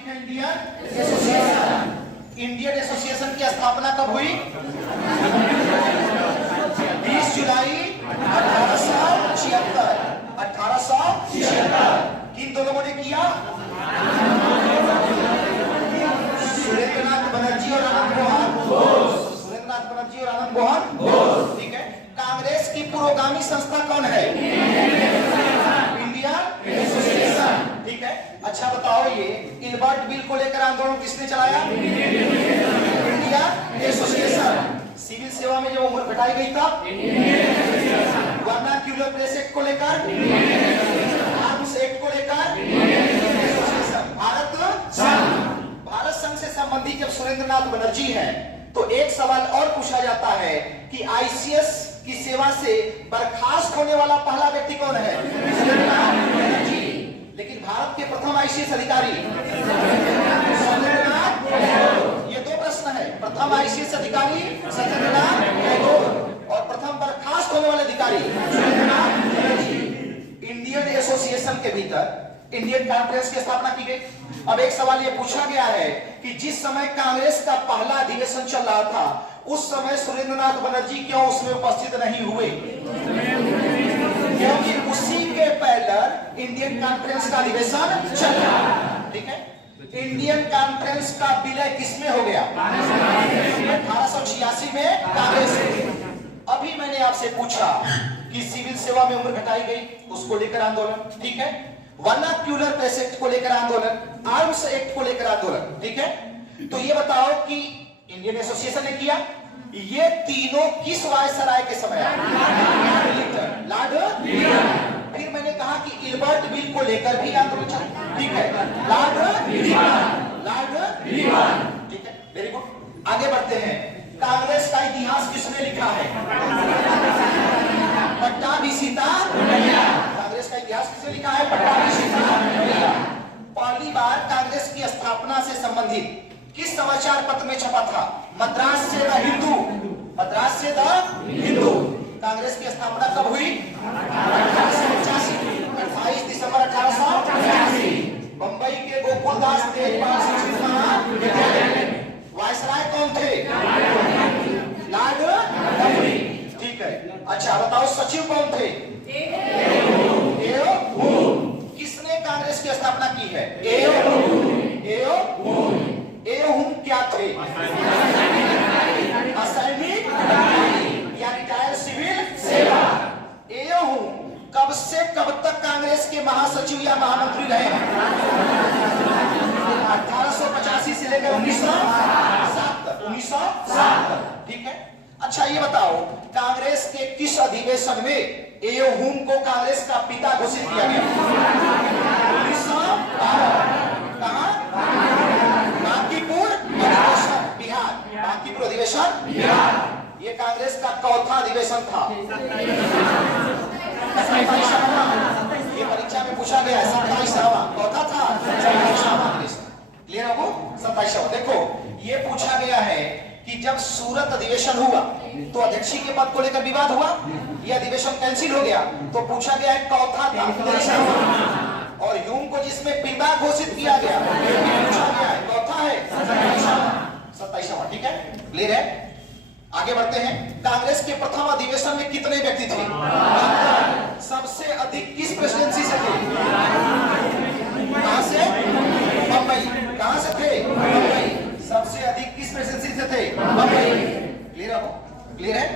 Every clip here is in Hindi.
टॉपिक है इंडियन एसोसिएशन। इंडियन एसोसिएशन की स्थापना कब हुई? 20 जुलाई 1876। 1876 किन दो लोगों ने किया? सुरेंद्रनाथ बनर्जी और आनंद मोहन बोस। सुरेंद्रनाथ बनर्जी और आनंद मोहन बोस। ठीक है। कांग्रेस की पुरोगामी संस्था कौन है? Indian association. ठीक है। अच्छा बताओ, ये इल्बर्ट बिल को लेकर आंदोलन किसने चलाया? Indian association. सिविल सेवा में जो उम्र घटाई गई था, वर्नाक्यूलर प्रेस एक्ट को लेकर, आर्म्स एक्ट को लेकर, भारत संघ से संबंधित जब सुरेंद्रनाथ बनर्जी हैं, तो एक सवाल और पूछा जाता है कि आईसीएस की सेवा से बर्खास्त होने वाला पहला व्यक्ति कौन है? सुरेंद्रनाथ बनर्जी। लेकिन भारत के प्रथम आईसीएस अधिकारी सत्येंद्रनाथ टैगोर। ये दो प्रश्न है। प्रथम आईसीएस अधिकारी सत्येंद्रनाथ टैगोर और प्रथम बर्खास्त होने वाले अधिकारी सुरेंद्रनाथ बनर्जी। इंडियन एसोसिएशन के भीतर इंडियन कांग्रेस की स्थापना की गई। अब एक सवाल यह पूछा गया है कि जिस समय कांग्रेस का पहला अधिवेशन चल रहा था, उस समय सुरेंद्रनाथ बनर्जी क्यों उसमें उपस्थित नहीं हुए? क्योंकि उसी के पहले इंडियन कॉन्फ्रेंस का अधिवेशन चल रहा। ठीक है। इंडियन कॉन्फ्रेंस का विलय किसमें हो गया? 1886 में कांग्रेस। अभी मैंने आपसे पूछा कि सिविल सेवा में उम्र घटाई गई, उसको लेकर आंदोलन। ठीक है। वर्नाक्यूलर प्रेस एक्ट को लेकर आंदोलन, आर्म्स एक्ट को लेकर आंदोलन। ठीक है। तो ये बताओ कि इंडियन एसोसिएशन ने किया, ये तीनों किस वायसराय के समय आए? लॉर्ड लिटन। फिर मैंने कहा कि इल्बर्ट बिल को लेकर भी आंदोलन चला। ठीक है। लॉर्ड लिटन। ठीक है, वेरी गुड। आगे बढ़ते हैं। कांग्रेस का इतिहास किसने लिखा है? पट्टाभिषिता। कांग्रेस का इतिहास किसने लिखा है? पट्टाभिषिता। पहली बार कांग्रेस की स्थापना से संबंधित किस समाचार पत्र में छपा था? मद्रास से द हिंदू। मद्रास से द हिंदू। कांग्रेस की स्थापना कब हुई? 1885। 28 दिसंबर 1885। बंबई के गोकुलदास तेजपाल संस्कृत महाविद्यालय। वायसराय कौन थे? लॉर्ड डफरी। ठीक है। अच्छा बताओ, सचिव कौन थे? किसने कांग्रेस की स्थापना की है? एओहुम क्या थे? असैनिक या रिटायर्ड सिविल सेवा। एओहुम कब से कब तक कांग्रेस के महासचिव या महामंत्री रहे? 1885 से लेकर 1907। ठीक है। अच्छा ये बताओ, कांग्रेस के किस अधिवेशन में एओहुम को कांग्रेस का पिता घोषित किया गया? 1912। कहां? बांकीपुर अधिवेशन, बिहार। बांकीपुर अधिवेशन, बिहार। ये कांग्रेस का चौथा अधिवेशन था। ये परीक्षा में पूछा गया है। 27वां चौथा था, 27वां अधिवेशन। क्लियर है वो? 27वां। देखो, ये पूछा गया है कि जब सूरत अधिवेशन हुआ तो अध्यक्षी के पद को लेकर विवाद हुआ, यह अधिवेशन कैंसिल हो गया, तो पूछा गया है चौथा था, और ह्यूम को जिसमें पिता घोषित किया गया, पूछा गया है चौथा है, 27वां। ठीक है, क्लियर है? आगे बढ़ते हैं। कांग्रेस के प्रथम अधिवेशन में कितने व्यक्ति थे? सबसे अधिक किस प्रेसिडेंसी से थे? कहां से? बंबई। कहां से थे? बंबई। सबसे अधिक किस प्रेसिडेंसी से थे? बंबई। क्लियर है? क्लियर है?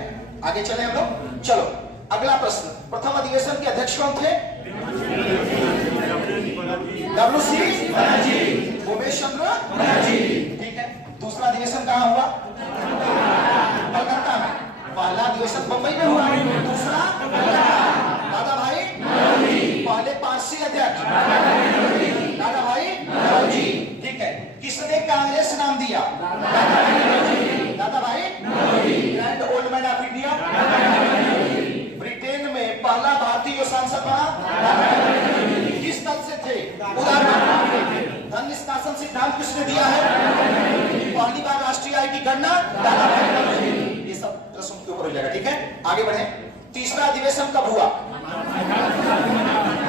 आगे चले हम लोग। चलो अगला प्रश्न। प्रथम अधिवेशन के अध्यक्ष कौन थे? WC बनर्जी, उमेश चंद्र बनर्जी। ठीक है। दूसरा अधिवेशन कहां हुआ? कलकत्ता में। पहला अधिवेशन बंबई में हुआ, दूसरा दादा भाई पहले पार्षद अध्यक्ष दादा भाई नौरोजी। ठीक है। किसने कांग्रेस नाम दिया? दादा भाई grand old man of India. Britain में पहला भारतीय जो सांसद बना, किस दल से थे? धन निष्कासन सिद्धांत किसने दिया है? पहली बार राष्ट्रीय आय की गणना दादा भाई। ये सब प्रश्न के ऊपर हो जाएगा। ठीक है, आगे बढ़े। तीसरा अधिवेशन कब हुआ?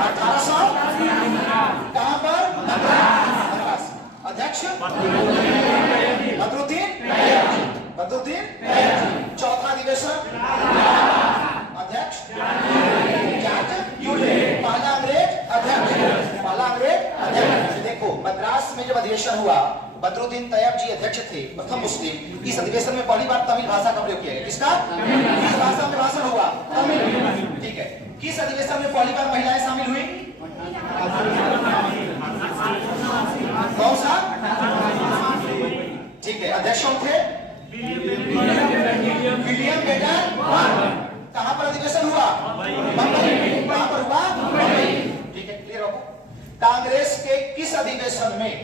1800। कहां पर? मद्रास। बदरुद्दीन चौथा अधिवेशन अध्यक्ष पहला अंग्रेज अध्यक्ष। देखो मद्रास में जब अधिवेशन हुआ, बदरुद्दीन तैयब जी अध्यक्ष थे, प्रथम मुस्लिम। इस अधिवेशन में पहली बार तमिल भाषा का प्रयोग किया गया। किसका? किस भाषा में भाषण हुआ? तमिल। ठीक है। किस अधिवेशन में पहली बार महिलाएं शामिल हुई? कौन सा? ठीक है। अध्यक्ष थे विलियम बेटन। कहां पर अधिवेशन हुआ? बंबई। कहां पर हुआ? बंबई। ठीक है, क्लियर हो? कांग्रेस के किस अधिवेशन में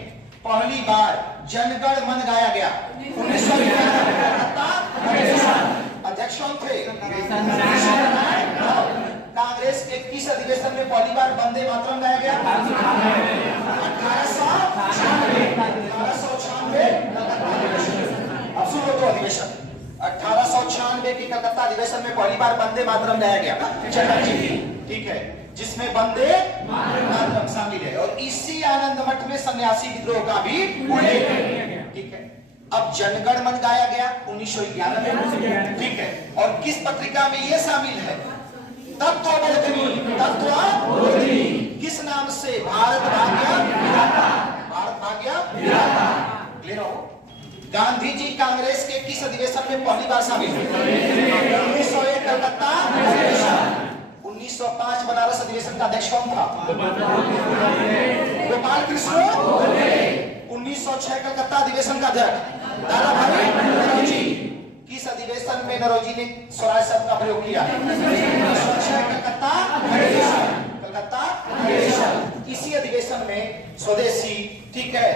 पहली बार जनगण मन गाया गया? 1991। अध्यक्ष थे कांग्रेस के किस अधिवेशन में पहली बार वंदे मातरम गाया गया? 1896। अब सुनो तो अधिवेशन 1896 के कलकत्ता अधिवेशन में पहली बार वंदे मातरम गाया गया। ठीक है, जिसमें वंदे मातरम शामिल है। और इसी आनंद मठ में सन्यासी विद्रोह का भी उल्लेख है। ठीक है। अब जनगण मन गाया गया 1911 में। ठीक है। और किस पत्रिका में यह शामिल है? तत्वबोधिनी। किस नाम से? भारत भाग्य विधाता। क्लियर हो? गांधी जी कांग्रेस के किस अधिवेशन में पहली बार शामिल हुए? 1901 कलकत्ता अधिवेशन। 1905 बनारस अधिवेशन का अध्यक्ष कौन था? गोपाल कृष्ण। 1906 कलकत्ता अधिवेशन का अध्यक्ष दादा भाई नौरोजी। किस अधिवेशन में नौरोजी ने स्वराज शब्द का प्रयोग किया? 1906 कलकत्ता अधिवेशन। इसी अधिवेशन में स्वदेशी, ठीक है,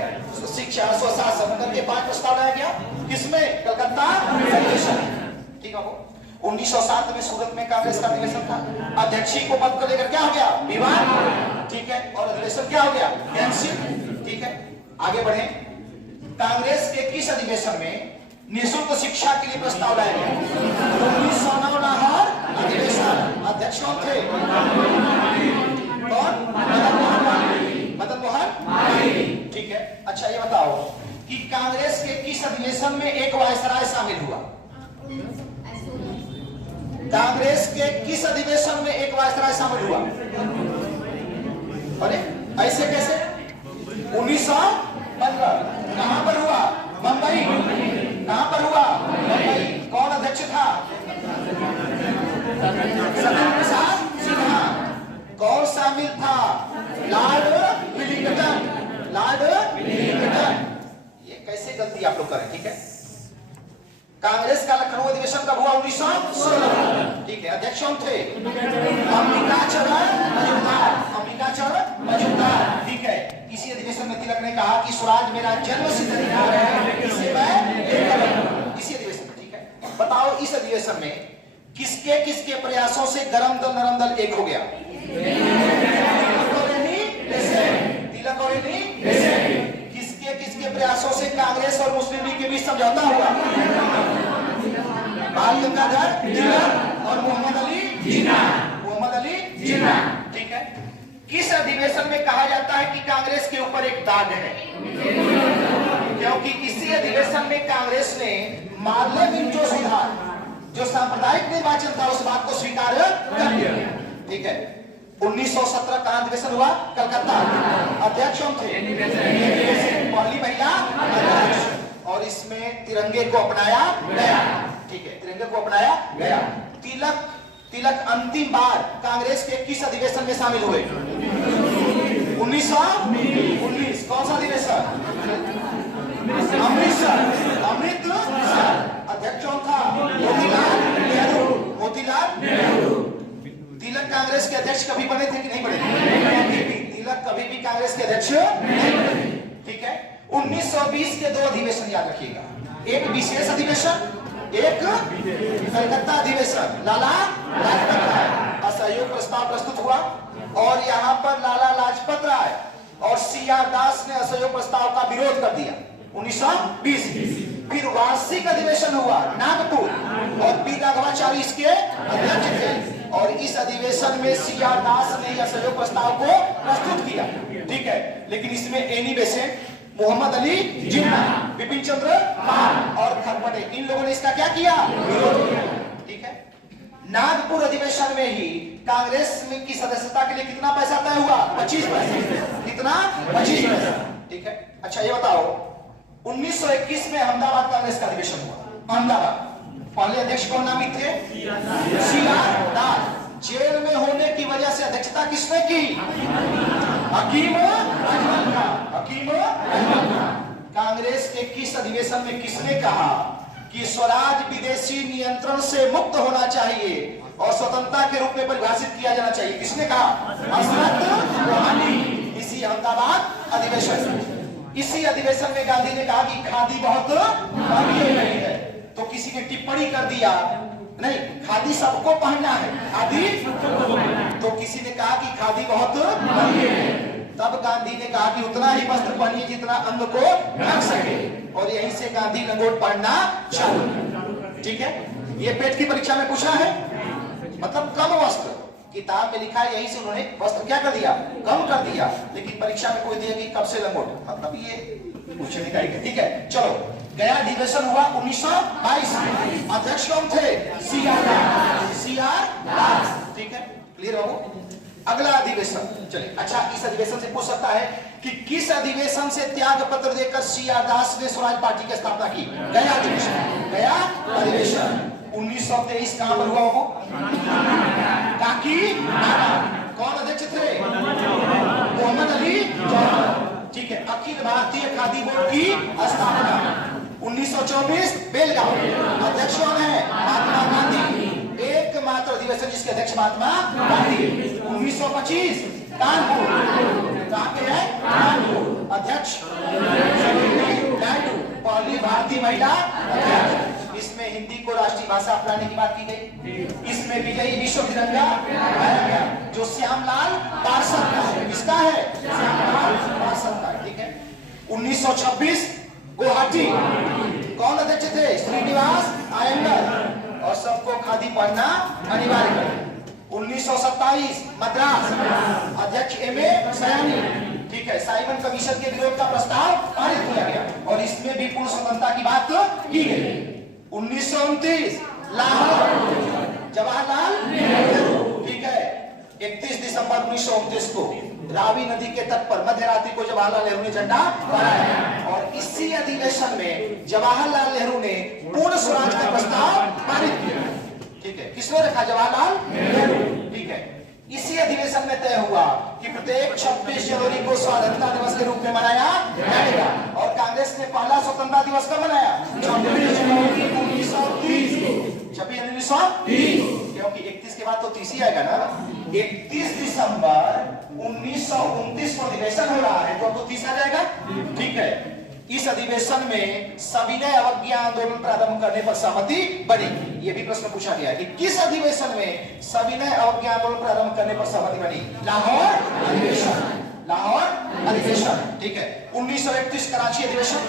शिक्षा, स्वशासन करके 5 प्रस्ताव लाया गया। किसमें? कलकत्ता अधिवेशन। ठीक है। 1907 में सूरत में कांग्रेस का अधिवेशन था। अध्यक्षी को पद को लेकर क्या हो गया? विवाद। ठीक है। और अधिवेशन क्या हो गया? कैंसिल। ठीक है, आगे बढ़े। कांग्रेस के किस अधिवेशन में निःशुल्क शिक्षा के लिए प्रस्ताव लाया गया? 1909 लाहौर अधिवेशन। अध्यक्ष कौन थे? कौन? मदन मोहन। ठीक है। अच्छा ये बताओ कि कांग्रेस के किस अधिवेशन में एक वायसराय शामिल हुआ? कांग्रेस के किस अधिवेशन में एक वायसराय शामिल हुआ? अरे ऐसे कैसे? 1915। कहां पर हुआ? बंबई। कहां पर हुआ? बंबई। कौन अध्यक्ष था? सत्येंद्र प्रसाद सिन्हा। कौन शामिल था? Lord Willingdon. ये कैसे गलती आप लोग करें? ठीक है। कांग्रेस का लखनऊ अधिवेशन कब हुआ? 1916। ठीक है। अध्यक्ष कौन थे? अंबिका चरण मजूमदार। ठीक है। इसी अधिवेशन में तिलक ने कहा कि स्वराज मेरा जन्मसिद्ध अधिकार है, इसे मैं इसी अधिवेशन में। ठीक है। बताओ इस अधिवेशन में किसके प्रयासों से गरम दल नरम दल एक हो गया? तिलक और किसके प्रयासों से कांग्रेस और मुस्लिम लीग के बीच समझौता हुआ? बाल गंगाधर तिलक और मोहम्मद अली जिन्ना। ठीक है। किस अधिवेशन में कहा जाता है कि कांग्रेस के ऊपर एक दाग है? क्योंकि इसी अधिवेशन में कांग्रेस ने माल्य जो सुधार, जो सांप्रदायिक निर्वाचन था, उस बात को स्वीकार कर लिया। ठीक है। 1917 का अधिवेशन हुआ? कलकत्ता। अध्यक्ष थे पहली महिला अध्यक्ष। और इसमें तिरंगे को अपनाया गया। ठीक है, तिरंगे को अपनाया गया। तिलक अंतिम बार कांग्रेस के किस अधिवेशन में शामिल हुए? 1919। कौन सा अधिवेशन? अमृतसर। अध्यक्ष कौन था? मोतीलाल नेहरू। तिलक कांग्रेस के अध्यक्ष कभी बने थे कि नहीं बने? तिलक कभी भी कांग्रेस के अध्यक्ष नहीं बने। ठीक है। 1920 के 2 अधिवेशन याद रखिएगा। एक विशेष अधिवेशन, एक कलकत्ता अधिवेशन। लाला लाजपत राय असहयोग प्रस्ताव प्रस्तुत हुआ और यहाँ पर लाला लाजपत राय और CR दास ने असहयोग प्रस्ताव का विरोध कर दिया। 1920। फिर वार्षिक अधिवेशन हुआ नागपुर और पी राघवाचारी इसके अध्यक्ष थे। और इस अधिवेशन में CR दास ने असहयोग प्रस्ताव को प्रस्तुत किया। ठीक है। लेकिन इसमें एनी बेसेंट, मोहम्मद अली जिन्ना, विपिन चंद्र पाल और खरपटे, इन लोगों ने इसका क्या किया, विरोध किया। ठीक है। नागपुर अधिवेशन में ही कांग्रेस में की सदस्यता के लिए कितना पैसा तय हुआ, 25 पैसा। कितना, 25 पैसा। ठीक है। अच्छा ये बताओ 1921 में अहमदाबाद कांग्रेस का अधिवेशन हुआ। अहमदाबाद पहले अध्यक्ष कौन नामित थे, CR दास। जेल में होने की वजह से अध्यक्षता किसने की, हकीम अजमल खान। हकीम अजमल खान। कांग्रेस के किस अधिवेशन में किसने कहा कि स्वराज विदेशी नियंत्रण से मुक्त होना चाहिए और स्वतंत्रता के रूप में परिभाषित किया जाना चाहिए, किसने कहा, हजरत मोहम्मद। इसी अहमदाबाद अधिवेशन, इसी अधिवेशन में गांधी ने कहा कि खादी बहुत महंगी हो रही है, तो किसी ने टिप्पणी कर दिया नहीं खादी सबको पहनना है, खादी, तो किसी ने कहा कि खादी बहुत महंगी है। तब गांधी ने कहा कि उतना ही वस्त्र पहनिए जितना अंग को ढक सके, और यहीं से गांधी लंगोट पहनना चालू। ठीक है। ये पेट की परीक्षा में पूछा है, मतलब कम वस्त्र, किताब में लिखा है, यहीं से उन्होंने वस्त्र क्या कर दिया, कम कर दिया। लेकिन परीक्षा में कोई दिया कि कब से लंगोट, मतलब ये पूछने का। ठीक है। चलो गया अधिवेशन हुआ 1922 में। अध्यक्ष कौन थे, CR दास। ठीक है, क्लियर हो। अगला अधिवेशन चलिए। अच्छा इस अधिवेशन से पूछ सकता है कि किस अधिवेशन से त्याग पत्र देकर CR दास ने स्वराज पार्टी की स्थापना की, गया अधिवेशन। गया अधिवेशन 1923 कहां पर हुआ वो, काकी नागा। कौन अध्यक्ष थे, मोहम्मद अली जिन्ना। ठीक है। अखिल भारतीय खादी बोर्ड की स्थापना 1924 बेलगांव। अध्यक्ष कौन है, महात्मा गांधी। एकमात्र अधिवेशन जिसके अध्यक्ष महात्मा गांधी। 1925 कानपुर, कहां पे है, कानपुर। अध्यक्ष सरोजिनी नायडू, पहली भारतीय महिला अध्यक्ष। इसमें हिंदी को राष्ट्रीय भाषा अपनाने की बात की गई। इसमें विजयी विश्व तिरंगा लाया गया जो श्यामलाल पार्षद का है। किसका है, श्यामलाल पार्षद का। ठीक है। 1926 गुवाहाटी, कौन अध्यक्ष थे, श्रीनिवास अयंगर, और सबको खादी पहनना अनिवार्य कर। 1927 मद्रास, अध्यक्ष MA सयानी। ठीक है। साइमन कमीशन के विरोध का प्रस्ताव पारित किया गया और इसमें भी पूर्ण स्वतंत्रता की बात की गई। 1929 लाहौर, जवाहरलाल नेहरू। ठीक है। 31 दिसंबर 1929 को रावी नदी के तट पर मध्य रात्रि को जवाहरलाल नेहरू ने झंडा फहराया और इसी अधिवेशन में जवाहरलाल नेहरू ने पूर्ण स्वराज का प्रस्ताव पारित किया। ठीक है। किसने रखा, जवाहरलाल नेहरू। ठीक है। इसी अधिवेशन में तय हुआ कि प्रत्येक 26 जनवरी को स्वाधीनता दिवस के रूप में मनाया जाएगा और कांग्रेस ने पहला स्वतंत्रता दिवस कब मनाया, 26 जनवरी 1930 को। 26 जनवरी 1930, क्योंकि 31 के बाद तो 30 ही आएगा ना। 31 दिसंबर 1929 को अधिवेशन हो रहा है तो 30 आ जाएगा। ठीक है। इस अधिवेशन में सविनय अवज्ञा आंदोलन प्रारंभ करने पर सहमति बनी। यह भी प्रश्न पूछा गया कि किस अधिवेशन में सविनय अवज्ञा आंदोलन प्रारंभ करने पर सहमति बनी, लाहौर अधिवेशन। लाहौर अधिवेशन। ठीक है। 1931 कराची अधिवेशन,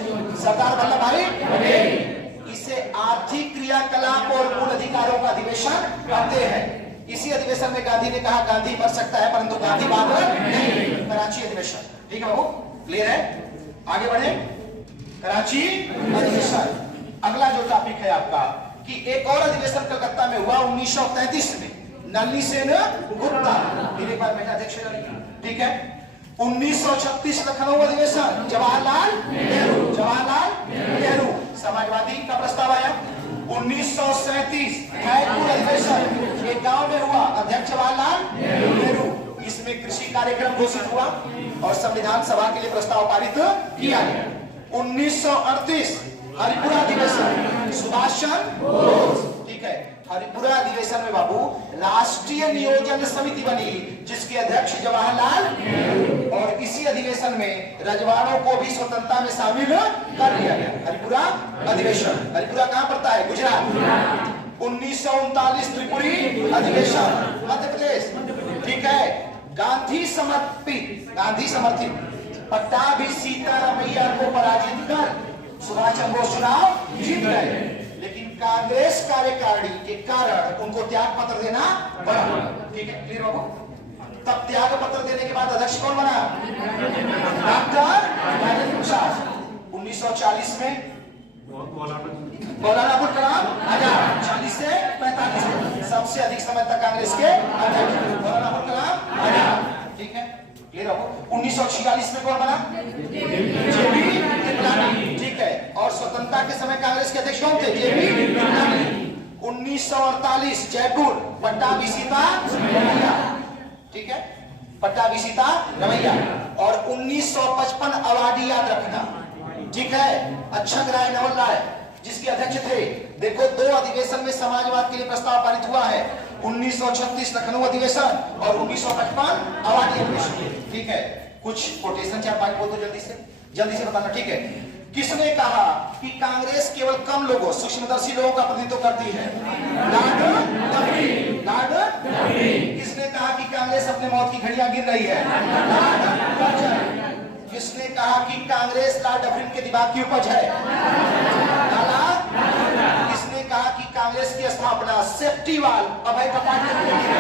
सरदार वल्लभ भाई पटेल इसे आर्थिक क्रियाकलाप और मूल अधिकारों का अधिवेशन कहते हैं। इसी अधिवेशन में गांधी ने कहा गांधी मर सकता है परंतु गांधी बाबर नहीं। कराची अधिवेशन। ठीक है बाबू, क्लियर है। आगे बढ़े। कराची अधिवेशन। अगला जो टॉपिक है आपका कि एक और अधिवेशन कलकत्ता में हुआ 1933 में, नलिनी सेन गुप्ता, मेरे पास महिला अध्यक्ष। ठीक है। 1936 लखनऊ अधिवेशन, जवाहरलाल नेहरू। जवाहरलाल नेहरू, समाजवादी का प्रस्ताव आया। 1937 जयपुर अधिवेशन, एक गांव में हुआ, अध्यक्ष जवाहरलाल नेहरू। इसमें कृषि कार्यक्रम घोषित हुआ और संविधान सभा के लिए प्रस्ताव पारित किया गया। 1938 हरिपुरा अधिवेशन, सुभाष चंद्र बोस। ठीक है। हरिपुरा अधिवेशन में बाबू राष्ट्रीय नियोजन समिति बनी जिसके अध्यक्ष जवाहरलाल नेहरू और इसी अधिवेशन में रजवाड़ों को भी स्वतंत्रता में शामिल कर लिया गया। हरिपुरा अधिवेशन। हरिपुरा कहां पड़ता है, गुजरात। 1939 त्रिपुरी अधिवेशन, मध्य प्रदेश। ठीक है। गांधी समर्थित पट्टाभी सीतारामैया को पराजित कर सुभाष चंद्र बोस चुनाव जीत गए, लेकिन कांग्रेस कार्यकारिणी के कारण उनको त्याग पत्र देना पड़ा। ठीक है, क्लियर बाबू। तब त्याग पत्र देने के बाद अध्यक्ष कौन बना? डॉक्टर राजेंद्र प्रसाद। 1940 में मौलाना अबुल कलाम आजाद। 40 से 45 में सबसे अधिक समय तक कांग्रेस के अध्यक्ष मौलाना अबुल कलाम आजाद। ठीक है, क्लियर हो? 1946 में कौन बना? जेबी कृपलानी। ठीक है, और स्वतंत्रता के समय कांग्रेस के अध्यक्ष कौन थे? जेबी कृपलानी। 1948 जयपुर पट्टाभिषिता रमैया। ठीक है, पट्टाभिषिता रमैया। और 1955 अवार्डी याद रखना। ठीक है, अक्षत राय नवल राय जिसके अध्यक्ष थे। देखो, 2 अधिवेशन में समाजवाद के लिए प्रस्ताव पारित हुआ है। 1936 लखनऊ अधिवेशन और 1955 अवार्डी अधिवेशन। ठीक है, कुछ कोटेशन 4-5 बोल दो जल्दी से बताना। ठीक है, किसने कहा कि कांग्रेस केवल कम लोगों, सूक्ष्मदर्शी लोगों का प्रतिनिधित्व करती है? Lord Dufferin. किसने कहा कि कांग्रेस अपने मौत की घड़ियां गिन रही है? Lord Curzon. किसने कहा कि कांग्रेस लॉर्ड डफरिन के दिमाग की उपज है? लाला। किसने कहा कि कांग्रेस की स्थापना सेफ्टी वाल अभय कपाट ने की है?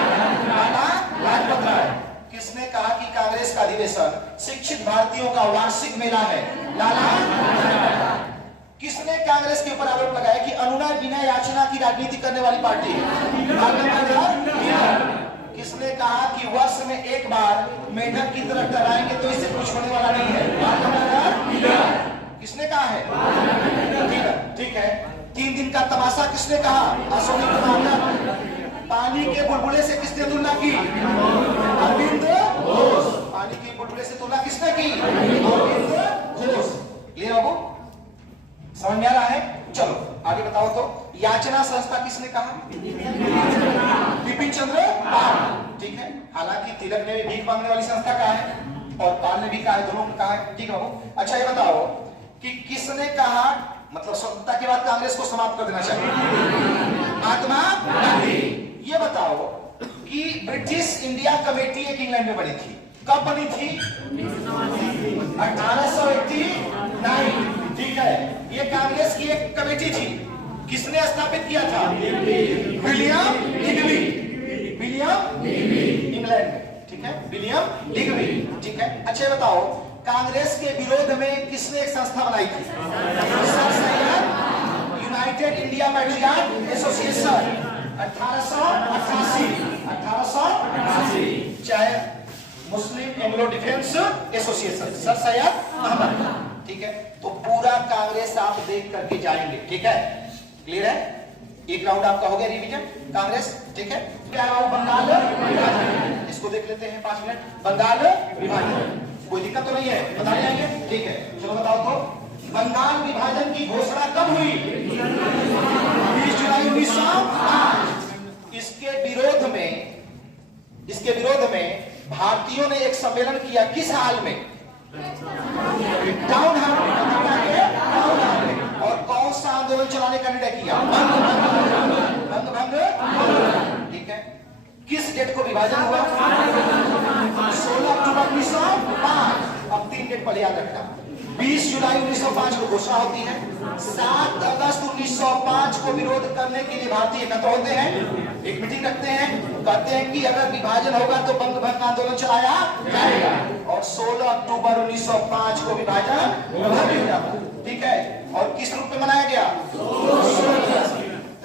लाला लाजपत राय। किसने कहा कि कांग्रेस का अधिवेशन शिक्षित भारतीयों का वार्षिक मेला है? लाला। किसने कांग्रेस के ऊपर आरोप लगाया कि अनुनय बिना याचना की राजनीति करने वाली पार्टी है? किसने कहा कि वर्ष में एक बार मेढक की तरफ डराएंगे तो इससे कुछ होने वाला नहीं है? किसने कहा है? ठीक है, 3 दिन का तमाशा किसने कहा? अशोक कुमार। पानी के बुलबुले से किसने तुलना की? अरविंद घोष। पानी के बुलबुले से तुलना किसने की? अरविंद घोष। क्लियर हो? समझ में आ रहा है? चलो आगे बताओ। तो याचना संस्था किसने कहा? बिपिन चंद्र पाल। ठीक है, हालांकि तिलक ने भी भीख मांगने वाली संस्था कहा है और पाल ने भी कहा है, दोनों ने कहा है। ठीक है बाबू। अच्छा ये बताओ कि किसने कहा मतलब स्वतंत्रता के बाद कांग्रेस को समाप्त कर देना चाहिए? महात्मा गांधी। ये बताओ कि ब्रिटिश इंडिया कमेटी एक इंग्लैंड में बनी थी, कब बनी थी? 1889। ठीक है, ये कांग्रेस की एक कमेटी थी। किसने स्थापित किया था? विलियम लिगवी। विलियम इंग्लैंड में। ठीक है, विलियम लिगवी। ठीक है, अच्छा बताओ कांग्रेस के विरोध में किसने एक संस्था बनाई थी? Sir Syed united India patriot association. 1888। चाहे Muslim Anglo defence association, sir Syed Ahmad. ठीक है, तो पूरा कांग्रेस आप देख करके जाएंगे। ठीक है, क्लियर है? एक राउंड आपका हो गया रिवीजन कांग्रेस। ठीक है, क्या बंगाल विभाजन, इसको देख लेते हैं 5 मिनट। बंगाल विभाजन कोई दिक्कत तो नहीं है? बता जाएंगे। ठीक है, चलो बताओ तो बंगाल विभाजन की घोषणा कब हुई? 20 जुलाई 1905। इसके विरोध में भारतीयों ने एक सम्मेलन किया। किस हाल में? टाउन हॉल में। और कौन सा आंदोलन चलाने का निर्णय किया? बंग भंग। ठीक है, किस डेट को विभाजन हुआ? 16 अक्टूबर 1905। अब 3 डेट पहले याद रखना। 20 जुलाई 1905 को घोषणा होती है। 7 अगस्त 1905 को विरोध करने के लिए भारतीय एकत्र होते हैं, एक मीटिंग रखते हैं, कहते हैं कि अगर विभाजन होगा तो बंग भंग आंदोलन चलाया जाएगा। और 16 अक्टूबर 1905 को विभाजन प्रभावी हो जाता। ठीक है, और किस रूप में मनाया गया?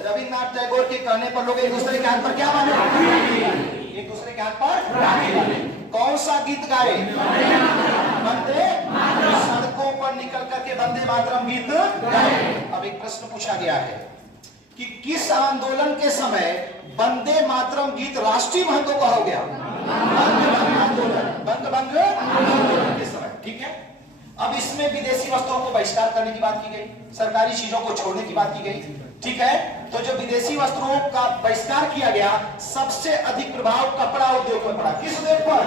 रविन्द्रनाथ टैगोर के कहने पर लोग एक दूसरे के हाथ पर क्या माने? एक दूसरे के हाथ पर राखी बांधे। कौन सा गीत गाए? वंदे सड़कों पर निकल करके वंदे मातरम गीत गाए। अब एक प्रश्न पूछा गया है कि किस आंदोलन के समय वंदे मातरम गीत राष्ट्रीय महत्व का हो गया? बंग भंग आंदोलन के समय। ठीक है, अब इसमें विदेशी वस्तुओं को बहिष्कार करने की बात की गई, सरकारी चीजों को छोड़ने की बात की गई। ठीक है, तो जो विदेशी वस्तुओं का बहिष्कार किया गया, सबसे अधिक प्रभाव कपड़ा उद्योग पर पड़ा। किस उद्योग पर?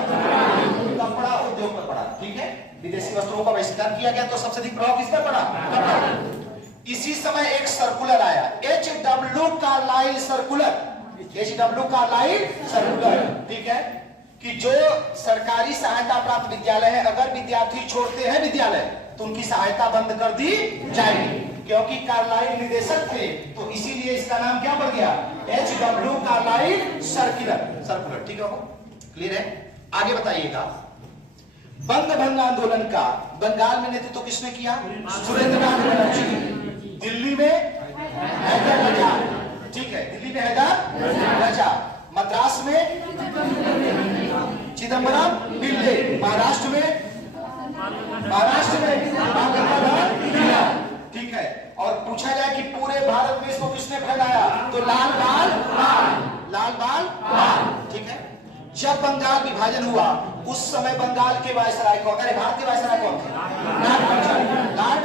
कपड़ा उद्योग पर पड़ा। ठीक है, विदेशी वस्तुओं का बहिष्कार किया गया तो सबसे अधिक प्रभाव किस पर पड़ा? कपड़ा। इसी समय एक सर्कुलर आया, HW Carlile circular. HW Carlile circular. ठीक है, कि जो सरकारी सहायता प्राप्त विद्यालय है, अगर विद्यार्थी छोड़ते हैं विद्यालय तो उनकी सहायता बंद कर दी जाएगी। क्योंकि कार्लाइल निदेशक थे तो इसीलिए इसका नाम क्या पड़ गया? HW Carlile circular. ठीक है, क्लियर है? आगे बताइएगा, बंग भंग आंदोलन का बंगाल में नेतृत्व किसने किया? सुरेंद्रनाथ बनर्जी। दिल्ली में हैदर रजा, ठीक है, दिल्ली में हैदर रजा। मद्रास में चिदम्बरम पिल्ले। महाराष्ट्र में ठीक है। और पूछा जाए कि पूरे भारत में इसको किसने फैलाया, तो लाल बाल, ठीक है। जब बंगाल विभाजन हुआ उस समय बंगाल के वायसराय कौन थे? भारत के वायसराय कौन थे? लॉर्ड।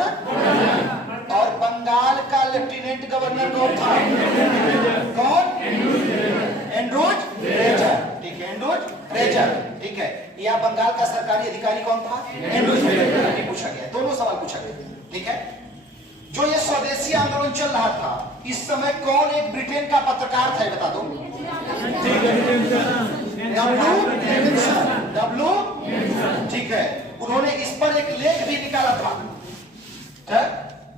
और बंगाल का लेफ्टिनेंट गवर्नर कौन था? कौन? एंड्रूज रेजर, ठीक है, एंड्रूज रेजर, ठीक है। या बंगाल का सरकारी अधिकारी कौन था? Andrews Fraser. पूछा गया, दोनों सवाल पूछा गया, ठीक है। जो ये स्वदेशी आंदोलन चल रहा था इस समय कौन एक ब्रिटेन का पत्रकार था, बता दो? डब्ल्यू, ठीक है। उन्होंने इस पर एक लेख भी निकाला था,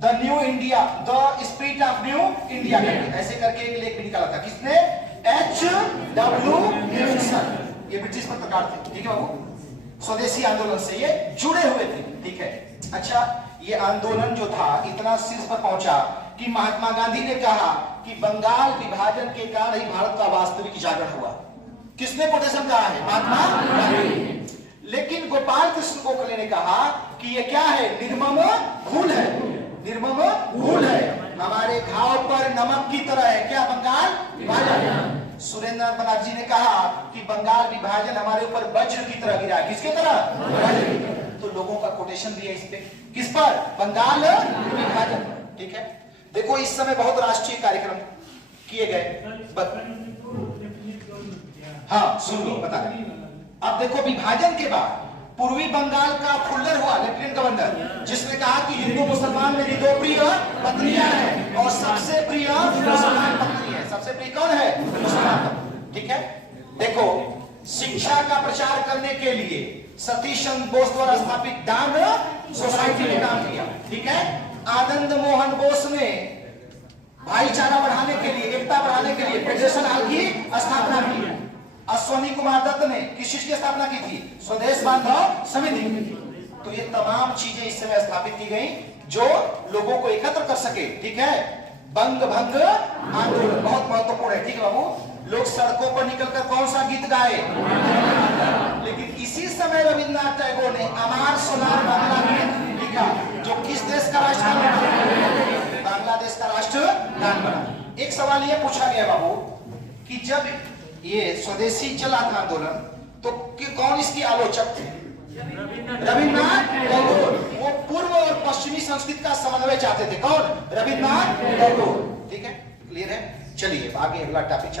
the new India, the spirit of new India, ऐसे करके एक लेख भी निकाला था। किसने? H.W. डेविडसन। ये ब्रिटिश पत्रकार थे, ठीक है बाबू। स्वदेशी आंदोलन से ये जुड़े हुए थे, ठीक है। अच्छा, ये आंदोलन जो था इतना शीर्ष पर पहुंचा कि महात्मा गांधी ने कहा कि बंगाल विभाजन के कारण ही भारत का वास्तविक जागरण हुआ। किसने कोटेशन कहा है? महात्मा गांधी। लेकिन गोपाल कृष्ण गोखले ने कहा कि ये क्या है? निर्मम भूल है, निर्मम भूल है, हमारे घाव पर नमक की तरह है। क्या? बंगाल विभाजन। सुरेंद्रनाथ बनर्जी ने कहा कि बंगाल विभाजन हमारे ऊपर वज्र की तरह गिरा। किसके तरह? तो लोगों का कोटेशन भी है इस पे। किस पर? बंगाल विभाजन, ठीक है। देखो इस समय बहुत राष्ट्रीय कार्यक्रम किए गए। हाँ सुन लो, बता रहे। अब देखो विभाजन के बाद पूर्वी बंगाल का फुल्लर हुआ लेफ्टिनेंट गवर्नर, जिसने कहा कि हिंदू मुसलमान मेरी दो प्रिय पत्नियां हैं और सबसे प्रिय मुसलमान पत्नी है। सबसे प्रिय कौन है? मुसलमान पत्नी, ठीक है। देखो शिक्षा का प्रचार करने के लिए सतीश चंद्र बोस द्वारा स्थापित दान सोसाइटी ने काम किया, ठीक है। आनंद मोहन बोस ने भाईचारा बढ़ाने के लिए, एकता बढ़ाने के लिए फेडरेशन हाल की स्थापना की। अश्वनी कुमार दत्त ने किस चीज की स्थापना की थी? स्वदेश बांधव समिति। तो ये तमाम चीजें इस समय स्थापित की गई जो लोगों को एकत्र कर सके, ठीक है। बंग भंग आंदोलन बहुत महत्वपूर्ण है, ठीक है बाबू। लोग सड़कों पर निकलकर कौन सा गीत गाए? लेकिन इसी समय रविन्द्रनाथ टैगोर ने अमार सोनार बांग्ला गीत लिखा, जो किस देश का राष्ट्रगान बना? बांग्लादेश का राष्ट्रगान बना। एक सवाल ये पूछा गया बाबू कि जब ये स्वदेशी चला था आंदोलन तो कौन इसकी आलोचक थे? रविन्द्रनाथ टैगोर। वो पूर्व और पश्चिमी संस्कृति का समन्वय चाहते थे। कौन? रविन्द्रनाथ टैगोर, ठीक है। क्लियर है? चलिए आगे अगला टॉपिक।